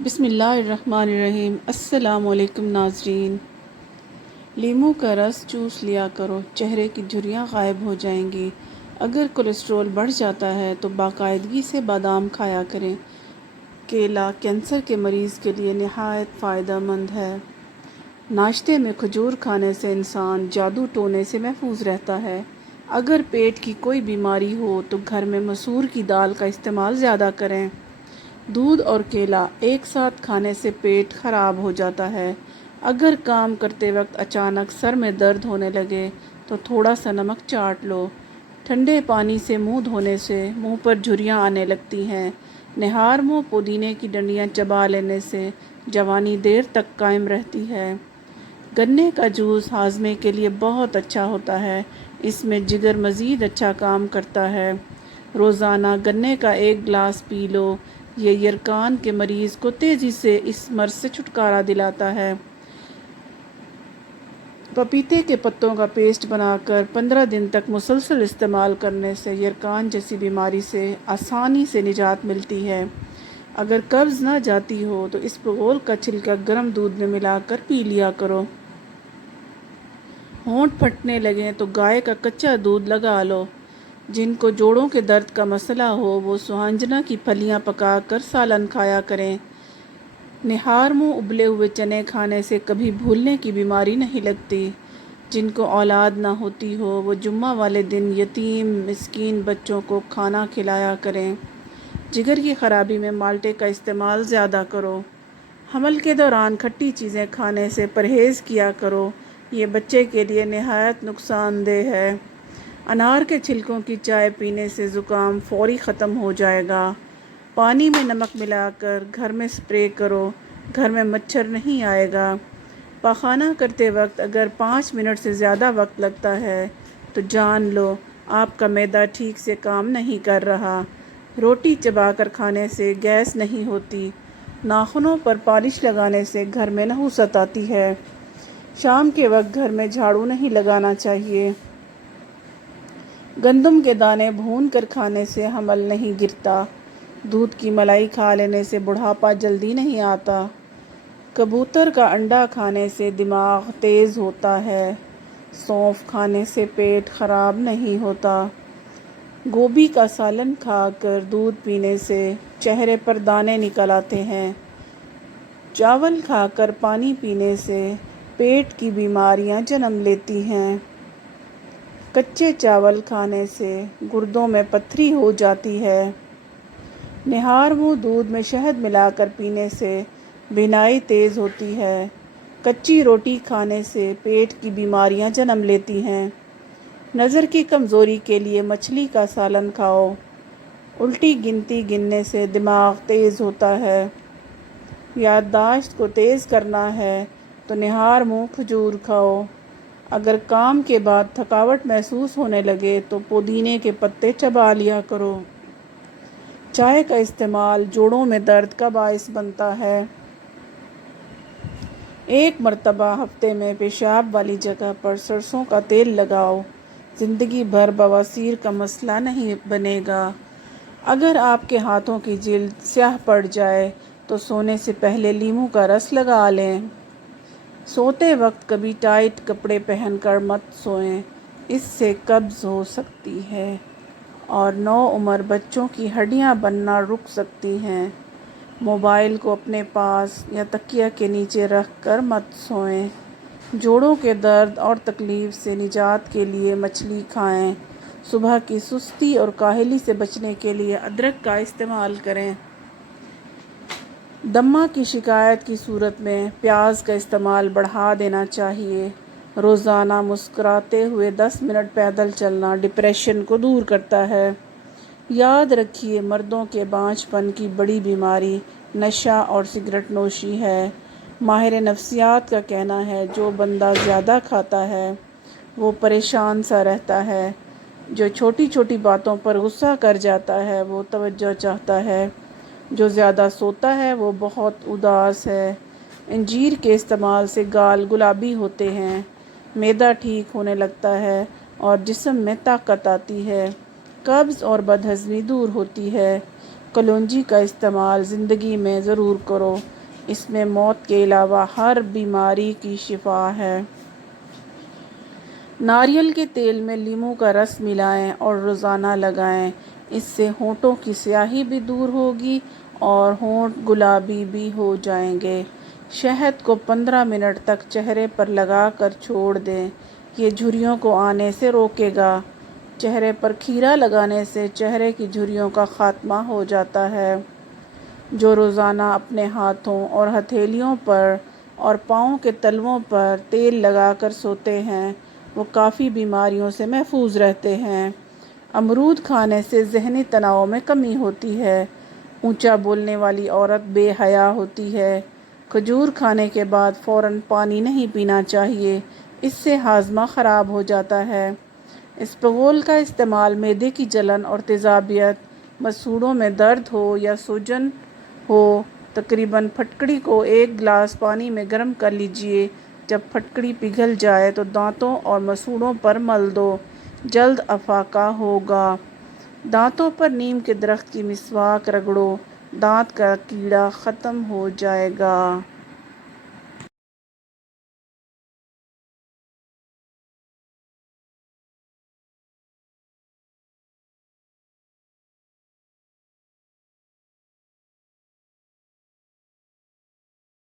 بسم اللہ الرحمن الرحیم۔ السلام علیکم ناظرین۔ لیموں کا رس چوس لیا کرو، چہرے کی جھریاں غائب ہو جائیں گی۔ اگر کولیسٹرول بڑھ جاتا ہے تو باقاعدگی سے بادام کھایا کریں۔ کیلا کینسر کے مریض کے لیے نہایت فائدہ مند ہے۔ ناشتے میں کھجور کھانے سے انسان جادو ٹونے سے محفوظ رہتا ہے۔ اگر پیٹ کی کوئی بیماری ہو تو گھر میں مسور کی دال کا استعمال زیادہ کریں۔ دودھ اور کیلا ایک ساتھ کھانے سے پیٹ خراب ہو جاتا ہے۔ اگر کام کرتے وقت اچانک سر میں درد ہونے لگے تو تھوڑا سا نمک چاٹ لو۔ ٹھنڈے پانی سے منہ دھونے سے منہ پر جھریاں آنے لگتی ہیں۔ نہار منہ پودینے کی ڈنڈیاں چبا لینے سے جوانی دیر تک قائم رہتی ہے۔ گنے کا جوس ہاضمے کے لیے بہت اچھا ہوتا ہے۔ اس میں جگر مزید اچھا کام کرتا ہے۔ روزانہ گنے کا 1 گلاس پی لو۔ یہ یرقان کے مریض کو تیزی سے اس مرض سے چھٹکارا دلاتا ہے۔ پپیتے کے پتوں کا پیسٹ بنا کر 15 دن تک مسلسل استعمال کرنے سے یرقان جیسی بیماری سے آسانی سے نجات ملتی ہے۔ اگر قبض نہ جاتی ہو تو اس بغول کا چھلکا گرم دودھ میں ملا کر پی لیا کرو۔ ہونٹ پھٹنے لگیں تو گائے کا کچا دودھ لگا لو۔ جن کو جوڑوں کے درد کا مسئلہ ہو وہ سوہنجنا کی پھلیاں پکا کر سالن کھایا کریں۔ نہار منہ ابلے ہوئے چنے کھانے سے کبھی بھولنے کی بیماری نہیں لگتی۔ جن کو اولاد نہ ہوتی ہو وہ جمعہ والے دن یتیم مسکین بچوں کو کھانا کھلایا کریں۔ جگر کی خرابی میں مالٹے کا استعمال زیادہ کرو۔ حمل کے دوران کھٹی چیزیں کھانے سے پرہیز کیا کرو، یہ بچے کے لیے نہایت نقصان دہ ہے۔ انار کے چھلکوں کی چائے پینے سے زکام فوری ختم ہو جائے گا۔ پانی میں نمک ملا کر گھر میں سپرے کرو، گھر میں مچھر نہیں آئے گا۔ پاخانہ کرتے وقت اگر 5 منٹ سے زیادہ وقت لگتا ہے تو جان لو آپ کا معدہ ٹھیک سے کام نہیں کر رہا۔ روٹی چبا کر کھانے سے گیس نہیں ہوتی۔ ناخنوں پر پالش لگانے سے گھر میں نحوست آتی ہے۔ شام کے وقت گھر میں جھاڑو نہیں لگانا چاہیے۔ گندم کے دانے بھون کر کھانے سے حمل نہیں گرتا۔ دودھ کی ملائی کھا لینے سے بڑھاپا جلدی نہیں آتا۔ کبوتر کا انڈا کھانے سے دماغ تیز ہوتا ہے۔ سونف کھانے سے پیٹ خراب نہیں ہوتا۔ گوبھی کا سالن کھا کر دودھ پینے سے چہرے پر دانے نکل آتے ہیں۔ چاول کھا کر پانی پینے سے پیٹ کی بیماریاں جنم لیتی ہیں۔ کچے چاول کھانے سے گردوں میں پتھری ہو جاتی ہے۔ نہار منہ دودھ میں شہد ملا کر پینے سے بینائی تیز ہوتی ہے۔ کچی روٹی کھانے سے پیٹ کی بیماریاں جنم لیتی ہیں۔ نظر کی کمزوری کے لیے مچھلی کا سالن کھاؤ۔ الٹی گنتی گننے سے دماغ تیز ہوتا ہے۔ یادداشت کو تیز کرنا ہے تو نہار منہ کھجور کھاؤ۔ اگر کام کے بعد تھکاوٹ محسوس ہونے لگے تو پودینے کے پتے چبا لیا کرو۔ چائے کا استعمال جوڑوں میں درد کا باعث بنتا ہے۔ 1 مرتبہ ہفتے میں پیشاب والی جگہ پر سرسوں کا تیل لگاؤ۔ زندگی بھر بواسیر کا مسئلہ نہیں بنے گا۔ اگر آپ کے ہاتھوں کی جلد سیاہ پڑ جائے تو سونے سے پہلے لیموں کا رس لگا لیں۔ سوتے وقت کبھی ٹائٹ کپڑے پہن کر مت سوئیں، اس سے قبض ہو سکتی ہے اور نوعمر بچوں کی ہڈیاں بننا رک سکتی ہیں۔ موبائل کو اپنے پاس یا تکیہ کے نیچے رکھ کر مت سوئیں۔ جوڑوں کے درد اور تکلیف سے نجات کے لیے مچھلی کھائیں۔ صبح کی سستی اور کاہلی سے بچنے کے لیے ادرک کا استعمال کریں۔ دمہ کی شکایت کی صورت میں پیاز کا استعمال بڑھا دینا چاہیے۔ روزانہ مسکراتے ہوئے 10 منٹ پیدل چلنا ڈپریشن کو دور کرتا ہے۔ یاد رکھیے مردوں کے بانجھ پن کی بڑی بیماری نشہ اور سگریٹ نوشی ہے۔ ماہر نفسیات کا کہنا ہے جو بندہ زیادہ کھاتا ہے وہ پریشان سا رہتا ہے، جو چھوٹی چھوٹی باتوں پر غصہ کر جاتا ہے وہ توجہ چاہتا ہے، جو زیادہ سوتا ہے وہ بہت اداس ہے۔ انجیر کے استعمال سے گال گلابی ہوتے ہیں، معدہ ٹھیک ہونے لگتا ہے اور جسم میں طاقت آتی ہے۔ قبض اور بدہضمی دور ہوتی ہے۔ کلونجی کا استعمال زندگی میں ضرور کرو، اس میں موت کے علاوہ ہر بیماری کی شفا ہے۔ ناریل کے تیل میں لیموں کا رس ملائیں اور روزانہ لگائیں، اس سے ہونٹوں کی سیاہی بھی دور ہوگی اور ہونٹ گلابی بھی ہو جائیں گے۔ شہد کو 15 منٹ تک چہرے پر لگا کر چھوڑ دیں، یہ جھریوں کو آنے سے روکے گا۔ چہرے پر کھیرا لگانے سے چہرے کی جھریوں کا خاتمہ ہو جاتا ہے۔ جو روزانہ اپنے ہاتھوں اور ہتھیلیوں پر اور پاؤں کے تلووں پر تیل لگا کر سوتے ہیں، وہ کافی بیماریوں سے محفوظ رہتے ہیں۔ امرود کھانے سے ذہنی تناؤ میں کمی ہوتی ہے۔ اونچا بولنے والی عورت بے حیا ہوتی ہے۔ کھجور کھانے کے بعد فوراً پانی نہیں پینا چاہیے، اس سے ہاضمہ خراب ہو جاتا ہے۔ اسپغول کا استعمال معدے کی جلن اور تیزابیت، مسوڑھوں میں درد ہو یا سوجن ہو، تقریباً پھٹکڑی کو 1 گلاس پانی میں گرم کر لیجیے۔ جب پھٹکڑی پگھل جائے تو دانتوں اور مسوڑھوں پر مل دو، جلد افاقہ ہوگا۔ دانتوں پر نیم کے درخت کی مسواک رگڑو، دانت کا کیڑا ختم ہو جائے گا۔